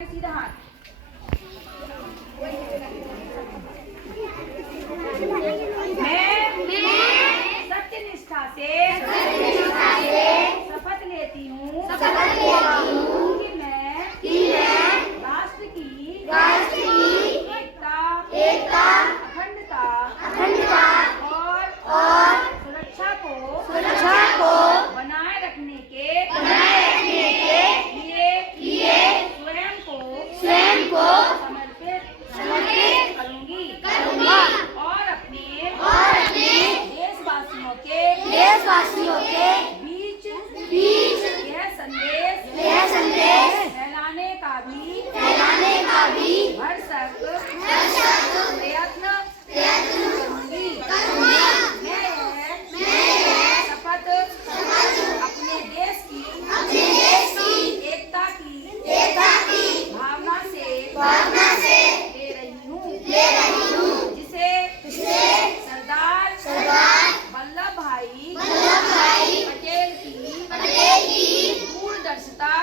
सीधा हाथ। मैं सत्यनिष्ठा से शपथ लेती हूँ कि मैं राष्ट्र की एकता अखंडता और सुरक्षा को बनाए रखने के लिए स्वयं को समर्पित करूंगी और अपने देशवासियों के बीच यह संदेश फैलाने का भी भरसक प्रयत्न करूंगी। मैं यह शपथ अपने देश की एकता की भावना से ले रही हूँ, जिसे सरदार वल्लभ भाई पटेल की दूरदर्शिता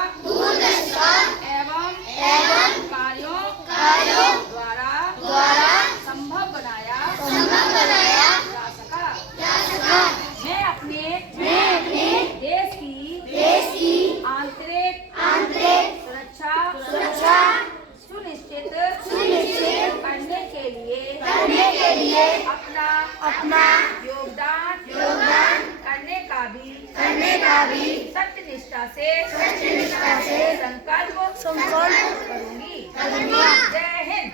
एवं कार्यों द्वारा संभव बनाया जा सका। मैं अपने देश की आंतरिक सुरक्षा सुनिश्चित करने के लिए अपना योगदान करने का भी सत्यनिष्ठा से संकल्प करूंगी। जय हिंद।